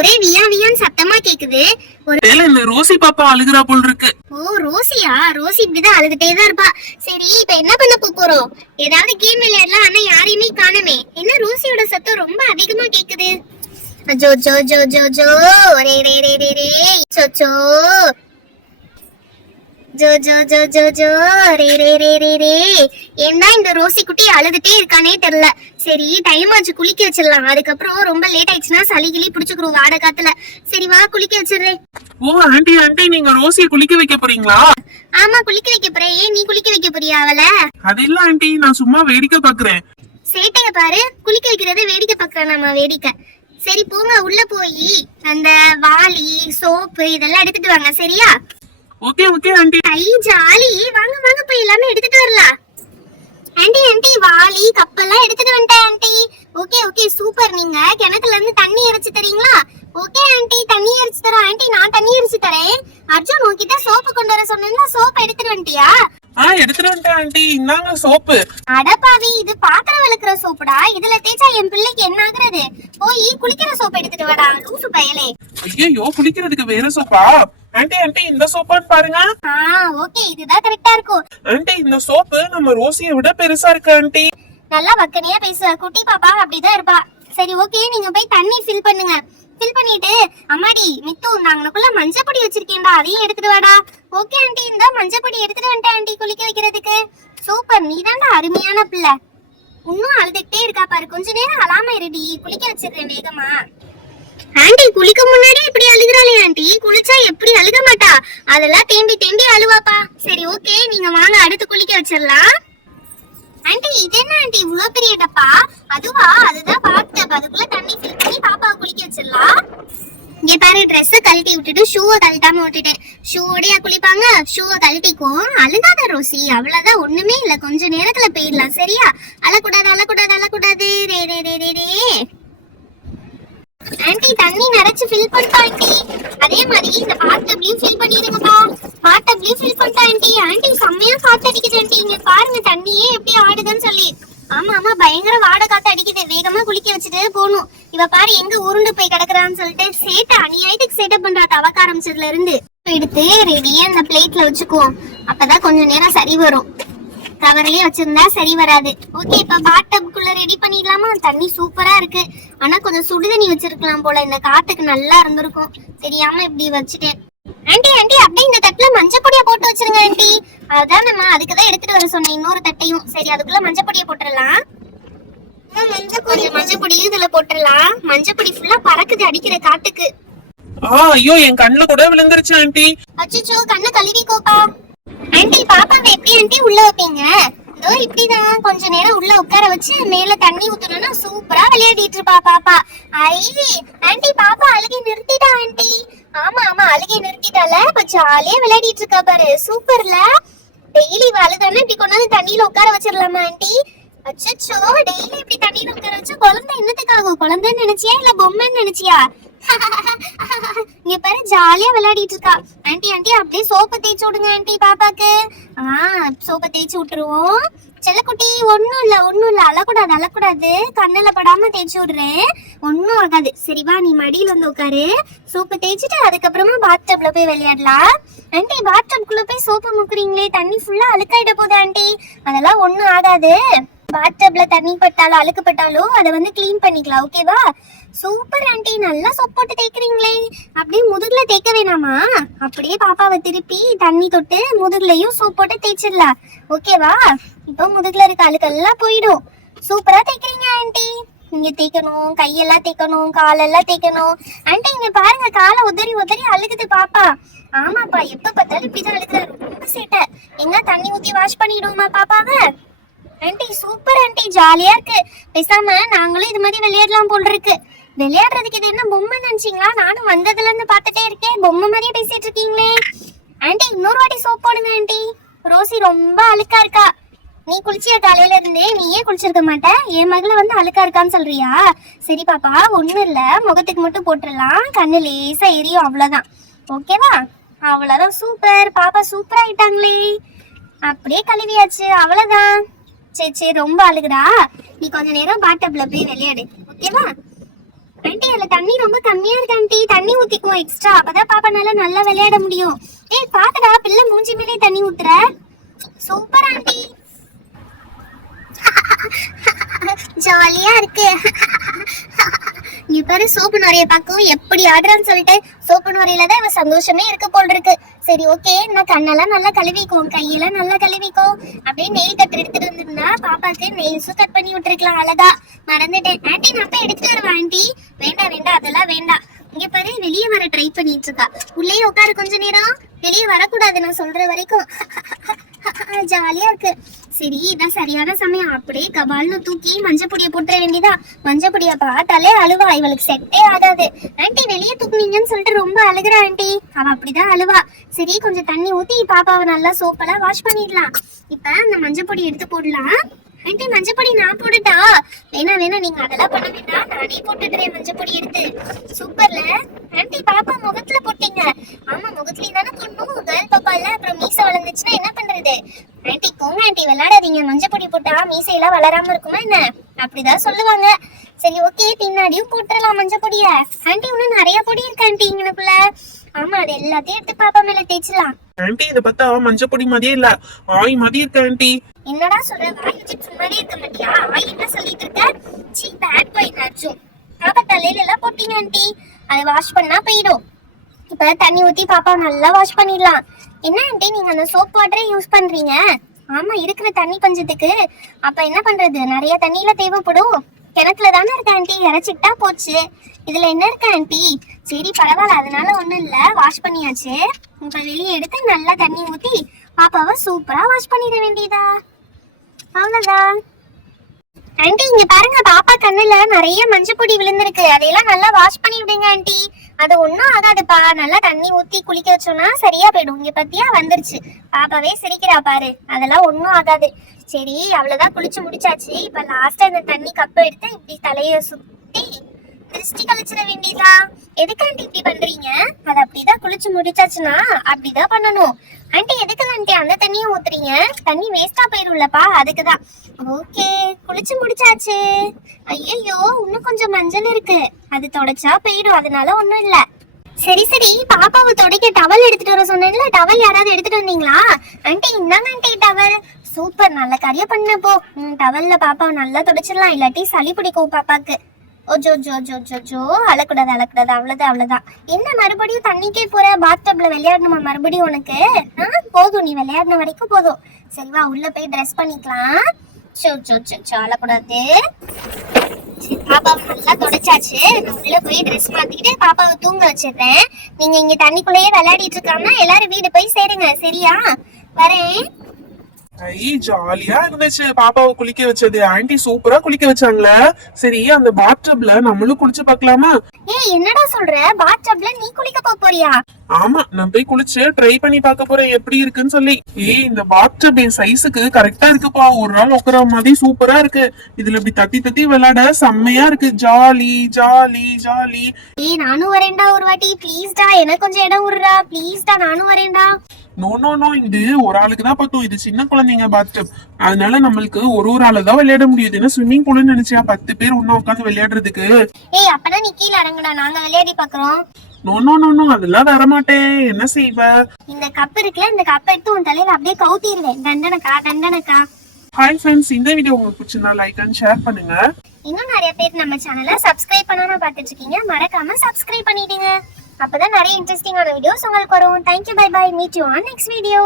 ஒரே வியா வியான்னு சத்தமா கேக்குது. இந்த ரோசி பாப்பா அழுகுறா போல் இருக்கு. ஓ ரோசியா? ரோசி இப்படிதான் அழுதுட்டே தான் இருப்பா. சரி இப்ப என்ன பண்ண போறோம்? ஏதாவது கேம் விளையாடலாம். ஆனா யாரையுமே காணமே. என்ன ரோசியோட சத்தம் ரொம்ப அதிகமா கேக்குது. ஜோ ஜோ ஜோ ஜோ ஜோ ரே ரே ரே ரே ரே சோ சோ ஜோ ஜோ ஜோ ஜோ ஜோ ரே ரே ரே ரே ரே. ஏன்னா இந்த ரோசி குட்டி அழுதுட்டே இருக்கானே தெரியல. சரி டைம் ஆச்சு, குளிக்க வச்சிடலாம். அதுக்கப்புறம் ரொம்ப லேட் ஆயிடுச்சுன்னா சளி கிளி பிடிச்சுக்கிறோம் வாட காத்துல. சரி வா குளிக்க வச்சிடுறேன். ஓ ஆண்டி ஆண்டி, நீங்க ரோசியை குளிக்க வைக்க போறீங்களா? ஆமா குளிக்க வைக்க போறேன். ஏன் நீ குளிக்க வைக்க போறியா அவள? அது இல்ல ஆண்டி, நான் சும்மா வேடிக்கை பாக்குறேன். சேட்டைய பாரு, குளிக்க வைக்கிறது வேடிக்கை பாக்குறேன் நம்ம வேடிக்கை. சரி போங்க, உள்ள போய் அந்த வாளி சோப்பு இதெல்லாம் எடுத்துட்டு வாங்க. சரியா? Okay okay aunty. ஐ ஜாலி, வாங்க வாங்க போய் எல்லாமே எடுத்துட்டு வரலாம். ஆண்டி ஆண்டி வாளி கப்பெல்லாம் எடுத்துட்டு வந்துட்டேன் ஆண்டி. Okay okay super. நீங்க கிணத்துல இருந்து தண்ணி இறைச்சு தரீங்களா? ஓகே ஆண்டி தண்ணி இறைச்சு தரேன் ஆண்டி. நான் தண்ணி இறைச்சு தரேன். அர்ஜுன் உன்கிட்ட சோப்பு கொண்டு வர சொன்னேன்னா சோப்பு எடுத்துட்டு வந்துட்டியா? எடுத்துட்டு வந்துட்டேன் ஆண்டி. இந்தாங்க சோப்பு. அடப்பாவி, இது பாத்திரம் விளக்குற சோப்புடா. இதுல தேய்ச்சா என் பிள்ளைக்கு என்ன ஆகுறது? போய் குளிக்கிற சோப்பு எடுத்துட்டு வாடா லூசு பயலே. ஐயோ குளிக்கிறதுக்கு வேற சோப்பா? ஆண்டி ஆண்டி இந்த சோப்பான்னு பாருங்க. ஓகே இதுதான் கரெக்டா இருக்கும். ஆண்டி இந்த சோப்பு நம்ம ரோசியை விட பெருசா இருக்கு ஆண்டி. நல்லா வக்கனையா பேசுவ, குட்டி பாப்பா அப்படிதான் இருப்பா. சரி ஓகே நீங்க போய் தண்ணி ஃபில் பண்ணுங்க. ஃபில் பண்ணிட்டு அம்மாடி மித்து நாங்களுக்குள்ள மஞ்சப்பொடி வச்சிருக்கேன்டா, அதையும் எடுத்துட்டு வாடா. ஓகே ஆண்டி இந்த மஞ்சப்பொடி எடுத்துட்டு வந்துட்டேன் ஆண்டி குளிக்க வைக்கிறதுக்கு. சூப்பர், நீ தான்டா அருமையான பிள்ளை. இன்னும் அழுதுகிட்டே இருக்கா பாரு. கொஞ்ச நேரம் அழாம இருடி, குளிக்க வச்சிடுறேன் வேகமா. ஆண்டி குளிக்க முன்னாடி இப்படி அழுகுறாளே ஆண்டி, குளிச்சா எப்படி அழுக மாட்டா? அதெல்லாம் தேம்பி தேம்பி அழுவாப்பா. சரி ஓகே நீங்க வாங்க அடுத்து குளிக்க வச்சிடலாம். ஆண்டி இது என்ன ஆண்டி இவ்வளவு பெரிய டப்பா? அதுவா? அதுதான் பாத்டப். அதுக்குள்ள தண்ணி ஃபில் பண்ணி பாப்பாவை குளிக்க வச்சிடலாம். இங்க பாரு, ட்ரெஸ் கழட்டி விட்டுட்டு ஷூவை கழட்டாம விட்டுட்டேன். ஷூவோடயா குளிப்பாங்க? ஷூவை கழட்டிக்கும். அழுகாத ரோசி, அவ்வளவுதான், ஒண்ணுமே இல்ல. கொஞ்ச நேரத்துல போயிடலாம். சரியா? அழக்கூடாது அழக்கூடாது அழக்கூடாது. ரே ரே ரே ரே ரே. ஆண்டி தண்ணி நிறைச்சு ஃபில் பண்ணிட்டா ஆண்டி. அதே மாதிரி இந்த பாத்டப்லயும் ஃபில் பண்ணிடுங்கப்பா. பாத்டப்லயும் ஃபில் பண்ணிட்டா ஆண்டி. ஆண்டி செம்மையா காத்து அடிக்குது ஆண்டி. இங்க பாருங்க தண்ணியே எப்படி ஆடுதுன்னு சொல்லி. ஆமா ஆமா பயங்கர வாட காத்து அடிக்குது. வேகமா குளிக்க வச்சுட்டு போகணும். இவ பாரு எங்க உருண்டு போய் கிடக்குறான்னு சொல்லிட்டு சேட்டை அநியாயத்துக்கு சேட்டை பண்றா தவக்க ஆரம்பிச்சதுல இருந்து. எடுத்து ரெடியா இந்த பிளேட்ல வச்சுக்குவோம். அப்பதான் கொஞ்ச நேரம் சரி வரும். கவர்லயே வச்சிருந்தா சரி வராது. ஓகே இப்ப பாத்டப்க்குள்ள ரெடி பண்ணிடலாமா? தண்ணி சூப்பரா இருக்கு. ஆனா கொஞ்சம் சுடுதண்ணி வச்சிருக்கலாம் போல. இந்த காத்துக்கு நல்லா இருந்திருக்கும். தெரியாம இப்படி வச்சுட்டேன். ஆண்டி ஆண்டி அப்படியே இந்த தட்டுல மஞ்சப்பொடியை போட்டு வச்சிருங்க ஆண்டி. அதான் நம்ம அதுக்குதான் எடுத்துட்டு வர சொன்னேன் இன்னொரு தட்டையும். சரி அதுக்குள்ள மஞ்சப்பொடியை போட்டுடலாம். மஞ்சப்பொடி இதுல போட்டுடலாம். மஞ்சப்பொடி ஃபுல்லா பறக்குது அடிக்கிற காத்துக்கு. ஐயோ என் கண்ணுல கூட விழுந்துருச்சு ஆண்டி. அச்சோ கண்ணு கழுவிக்கோப்பா. ஆண்டி பாப்பாவை எப்படி ஆண்டி உள்ள வைப்பீங்க? இதோ இப்படிதான் கொஞ்ச நேரம் உள்ள உட்கார வச்சு மேல தண்ணி ஊத்தணும்னா சூப்பரா விளையாடிட்டு இருப்பா பாப்பா. ஐ ஆண்டி பாப்பா அழுகை நிறுத்திட்டா ஆண்டி. ஆமா ஆமா அழுகை நிறுத்திட்டால. இப்ப ஜாலியா விளையாடிட்டு இருக்கா பாரு. சூப்பர்ல. டெய்லி அழுதானே இப்படி கொண்டாந்து தண்ணியில உட்கார வச்சிடலாமா ஆண்டி? அச்சோ டெய்லி இப்படி தண்ணியில உட்கார வச்சு குழந்தை என்னத்துக்காகும்? குழந்தைன்னு நினைச்சியா இல்ல பொம்மைன்னு நினைச்சியா? இங்க பாரு ஜாலியா விளையாடிட்டு இருக்கா. ஆண்டி ஆண்டி அப்படியே சோப்பை தேய்ச்சி விடுங்க ஆண்டி பாப்பாக்கு. சோப்பை தேய்ச்சி விட்டுருவோம். செல்லக்குட்டி ஒண்ணும் இல்ல அழக்கூடாது அழக்கூடாது. கண்ணுல படாம தேய்ச்சி விடுறேன். ஒன்னும் ஆகாது. சரி வா நீ மடியில வந்து உட்காரு. சோப்பை தேய்ச்சிட்டு அதுக்கப்புறமா பாத்டப்ல போய் விளையாடலாம். ஆண்டி பாத்டப்குள்ள போய் சோப்பை முக்குறீங்களே, தண்ணி ஃபுல்லா அழுக்காயிட போகுது ஆண்டி. அதெல்லாம் ஒண்ணும் ஆகாது. பாத்டப்ல தண்ணி பட்டாலும் அழுக்கு பட்டாலும் அதை வந்து கிளீன் பண்ணிக்கலாம். ஓகேவா? சூப்பர் ஆண்டி, நல்லா சோப் போட்டு தேய்க்கிறீங்களே. அப்படியே முதுகுல தேய்க்க வேணாமா? அப்படியே பாப்பாவை திருப்பி தண்ணி தொட்டு முதுகுலையும் சோப் போட்டு தேய்ச்சிடலாம். ஓகேவா? இப்போ முதுகுல இருக்க அழுக்கெல்லாம் போயிடும். சூப்பரா தேய்க்கிறீங்க ஆண்டி. இங்க தேய்க்கணும், கையெல்லாம் தேய்க்கணும், காலெல்லாம் தேய்க்கணும். ஆண்டி இங்க பாருங்க, காலை உதறி உதறி அழுகுது பாப்பா. ஆமாப்பா எப்ப பார்த்தாலும் இப்படிதான் அழுகுறாரு. ரொம்ப சேட்டை. எங்க தண்ணி ஊத்தி வாஷ் பண்ணிடுவோமா பாப்பாவை? ஆண்டி சூப்பர் ஆண்டி, ஜாலியா இருக்கு. பேசாம நாங்களும் இது மாதிரி விளையாடலாம் போல் இருக்கு. விளையாடுறதுக்கு இது என்ன பொம்மை நினைச்சீங்களா? நானும் வந்ததுல இருந்து பாத்துட்டே இருக்கேன். பொம்மை மாதிரியே பேசிட்டு இருக்கீங்களே. ஆண்டி இன்னொரு வாட்டி சோப் போடுங்க ஆண்டி. ரோசி ரொம்ப அழுக்கா இருக்கா. நீ குளிச்சிய காலையில இருந்தே நீயே குளிச்சிருக்க மாட்ட. என் மகளை வந்து அழுக்கா இருக்கான்னு சொல்றியா? சரி பாப்பா ஒண்ணும் இல்ல, முகத்துக்கு மட்டும் போட்டுடலாம். கண்ணு லேசா எரியும் அவ்வளவுதான். ஓகேவா? அவ்வளவுதான். சூப்பர் பாப்பா, சூப்பர் ஆயிட்டாங்களே. அப்படியே கழுவியாச்சு அவ்வளவுதான். சரி சரி ரொம்ப அழுகுறா. நீ கொஞ்ச நேரம் பாத்டப்ல போய் விளையாடு. ஓகேவா? ஆண்டி அதுல தண்ணி ரொம்ப கம்மியா இருக்கு ஆண்டி, தண்ணி ஊத்திக்குவோம் எக்ஸ்ட்ரா, அப்பதான் பாப்பானால நல்லா விளையாட முடியும். ஏய் பாத்துடா பிள்ளை மூஞ்சி மேலே தண்ணி ஊத்துற. Super aunty. ஜாலியா இருக்கு. இங்க பாரு சோப்பு நுரைய பார்க்கவும் எப்படி ஆடுறான்னு சொல்லிட்டு, சோப்பு நுரையில தான் இவ சந்தோஷமே இருக்கு போல் இருக்கு. சரி ஓகே, நான் கண்ணெல்லாம் நல்லா கழுவிக்கும், கையெல்லாம் நல்லா கழுவிக்கும். அப்படியே நெயில் கட்டர் எடுத்துட்டு வந்திருந்தா பாப்பாக்கு நெயில்ஸும் கட் பண்ணி விட்டுருக்கலாம் அழகா. மறந்துட்டேன் ஆண்டி, நான் போய் எடுத்துட்டு வருவேன் ஆண்டி. வேண்டாம் வேண்டாம் அதெல்லாம் வேண்டாம். இங்க பாரு வெளியே வர ட்ரை பண்ணிட்டு இருக்கா. உள்ளே உட்காரு கொஞ்ச நேரம், வெளியே வரக்கூடாது நான் சொல்ற வரைக்கும். ஜாலியா இருக்கு. சரி இதான் சரியான சமயம், அப்படியே கபால்னு தூக்கி மஞ்சப்பொடியை போட்டுற வேண்டியதா. மஞ்சப்பொடியை பார்த்தாலே அழுவா, இவளுக்கு செட்டே ஆகாது. ஆண்டி வெளியே தூக்குனீங்கன்னு சொல்லிட்டு ரொம்ப அழுகுறா ஆண்டி, அவ அப்படிதான் அழுவா. சரி கொஞ்சம் தண்ணி ஊத்தி பாப்பாவை நல்லா சோப்பெல்லாம் வாஷ் பண்ணிடலாம். இப்ப அந்த மஞ்சப்பொடி எடுத்து போடலாம். ஆண்டி மஞ்சப்பொடி நான் போட்டுட்டா? வேணா வேணா நீங்க அதெல்லாம் பண்ண வேண்டாம், நானே போட்டுடுறேன் மஞ்சப்பொடி எடுத்து. சூப்பர்ல ஆண்டி, பாப்பா முகத்துல போட்டீங்க. ஆமா முகத்துலயே தானே போடணும், கேர்ள் பாப்பா இல்ல, அப்புறம் மீசை வளர்ந்துச்சுன்னா என்ன பண்றது? ஆண்டி போங்க ஆண்டி, விளையாடாதீங்க, மஞ்சப்பொடி போட்டா மீசையெல்லாம் வளராம இருக்குமா என்ன? அப்படிதான் சொல்லுவாங்க. சரி ஓகே, பின்னாடியும் போட்டுடலாம் மஞ்சப்பொடிய. ஆண்டி இன்னும் நிறைய பொடி இருக்கு ஆண்டி இங்கனுக்குள்ள. ஆமா அது எல்லாத்தையும் எடுத்து பாப்பா மேல தேய்ச்சலாம். ஆண்டி இத பார்த்தா மஞ்சப்பொடி மாதிரியே இல்ல, ஆய் மாதிரி இருக்கு ஆண்டி. என்னடா சொல்ற, வாய் வச்சுட்டு சும்மாவே இருக்க மாட்டியா? ஆய் என்ன சொல்லிட்டு இருக்க? சீ பேட் பாய் நாச்சும். பாப்பா தலையில எல்லாம் போட்டீங்க ஆண்டி, அதை வாஷ் பண்ணா போயிடும். இப்ப தண்ணி ஊத்தி பாப்பா நல்லா வாஷ் பண்ணிடலாம். என்ன ஆண்டி நீங்க அந்த சோப் வாட்டரே யூஸ் பண்றீங்க? ஆமா இருக்கிற தண்ணி பஞ்சத்துக்கு. அப்ப என்ன பண்றது, நிறைய தண்ணியில தேவைப்படும். கிணத்துல தானே இருக்கு ஆண்டி, இறைச்சிட்டா போச்சு. இதுல என்ன இருக்கு ஆண்டி? சரி பரவாயில்ல, அதனால ஒண்ணும் இல்ல, வாஷ் பண்ணியாச்சு. இப்ப வெளியே எடுத்து நல்லா தண்ணி ஊத்தி பாப்பாவை சூப்பரா வாஷ் பண்ணிட வேண்டியதா, அவ்வளவுதான். ஆண்டி இங்க பாருங்க, பாப்பா கண்ணுல நிறைய மஞ்சப்பொடி விழுந்திருக்கு, அதையெல்லாம் நல்லா வாஷ் பண்ணி விடுங்க ஆண்டி. அது ஒன்னும் ஆகாதுப்பா, நல்லா தண்ணி ஊத்தி குளிக்க வச்சோம்னா சரியா போயிடும். இங்க பத்தியா வந்துருச்சு, பாப்பாவே சிரிக்கிறா பாரு, அதெல்லாம் ஒன்னும் ஆகாது. சரி அவ்வளவுதான், குளிச்சு முடிச்சாச்சு. இப்ப லாஸ்டா இந்த தண்ணி கப்பை எடுத்து இப்படி தலைய சுத்தி திருஷ்டி கழிச்சிட வேண்டியதா. எதுக்கு ஆண்டி இப்படி பண்றீங்க? அது அப்படிதான், குளிச்சு முடிச்சாச்சுன்னா அப்படிதான் பண்ணணும். ஆண்டி எதுக்கு ஆண்டி அந்த தண்ணியும் ஊத்துறீங்க? தண்ணி வேஸ்டா போயிரும்லப்பா, அதுக்குதான். ஓகே குளிச்சு முடிச்சாச்சு. ஐயோ இன்னும் கொஞ்சம் மஞ்சள் இருக்கு, அது தொடச்சா போயிடும், அதனால ஒண்ணும் இல்ல. சரி சரி, பாப்பாவை துடைக்க டவல் எடுத்துட்டு வர சொன்னேன்ல, டவல் யாராவது எடுத்துட்டு வந்தீங்களா? ஆண்டி இந்தாங்க ஆண்டி டவல். சூப்பர், நல்ல காரியா பண்ண போ. டவல்ல பாப்பாவை நல்லா துடைச்சிடலாம், இல்லாட்டி சளி பிடிக்கும் பாப்பாக்கு. ஓஜோ ஜோ ஜோ ஜோ ஜோ, அழக்கூடாது அழக்கூடாது, அவ்வளவுதான் அவ்வளவுதான். என்ன மறுபடியும் தண்ணிக்கே போற? பாத்டப்ல விளையாடணுமா மறுபடியும் உனக்கு? போதும், நீ விளையாடின வரைக்கும் போதும். சரி வா உள்ள போய் ட்ரெஸ் பண்ணிக்கலாம். சோ சோ சோ அழக்கூடாது. பாப்பாவை நல்லா தொடச்சாச்சு, உள்ள போய் ட்ரெஸ் மாத்திக்கிட்டு பாப்பாவை தூங்க வச்சிடுறேன். நீங்க இங்க தண்ணிக்குள்ளேயே விளையாடிட்டு இருக்காம எல்லாரும் வீடு போய் சேருங்க, சரியா? வரேன். ஐ ஜாலியா இருந்துச்சு பாப்பாவை குளிக்க வச்சது. ஆண்டி சூப்பரா குளிக்க வச்சாங்களே. சரி அந்த பாத்டப்ல நம்மளும் குளிச்சு பார்க்கலாமா? ஏய் என்னடா சொல்ற, பாத்டப்ல நீ குளிக்க போறியா? ஆமா, நான் போய் குளிச்சு ட்ரை பண்ணி பார்க்க போறேன் எப்படி இருக்குன்னு சொல்லி. ஏய் இந்த பாத்டப் என் சைஸுக்கு கரெக்டா இருக்குப்பா, ஒரு நாள் உட்கார மாதிரி சூப்பரா இருக்கு. இதுல இப்படி தட்டி தட்டி விளையாட செம்மையா இருக்கு, ஜாலி ஜாலி ஜாலி. ஏய் நானும் வரேன்டா ஒரு வாட்டி, ப்ளீஸ்டா எனக்கு கொஞ்சம் இடம் விடுறா, ப்ளீஸ்டா நானும் வரேன்டா. நோ நோ நோ, இது ஒரு ஆளுக்கு தான் பத்தும், இது சின்ன குழந்தைங்க பாத்டப், அதனால நம்மளுக்கு ஒரு ஆளு தான் விளையாட முடியுது. என்ன ஸ்விம்மிங் பூல்னு நினைச்சியா 10 பேர் ஒண்ணா உட்காந்து விளையாடுறதுக்கு? ஏய் அப்பனா நீ கீழ இறங்குடா, நாங்க விளையாடி பாக்குறோம். நோ நோ நோ நோ, அதெல்லாம் வரமாட்டேன். என்ன செய்வ? இந்த கப் இருக்குல்ல, இந்த கப் எடுத்து உன் தலையில அப்படியே கவுத்திடுவேன். தண்டனக்கா தண்டனக்கா. ஹாய் ஃப்ரெண்ட்ஸ், இந்த வீடியோ உங்களுக்கு பிடிச்சிருந்தா லைக் அண்ட் ஷேர் பண்ணுங்க. இன்னும் நிறைய பேர் நம்ம சேனலை சப்ஸ்கிரைப் பண்ணாம பார்த்துட்டு இருக்கீங்க, மறக்காம சப்ஸ்கிரைப் பண்ணிடுங்க. அப்பதான் நிறைய இன்ட்ரெஸ்டிங்கான வீடியோஸ் உங்களுக்கு வரும். Thank you, bye bye, meet you on next video.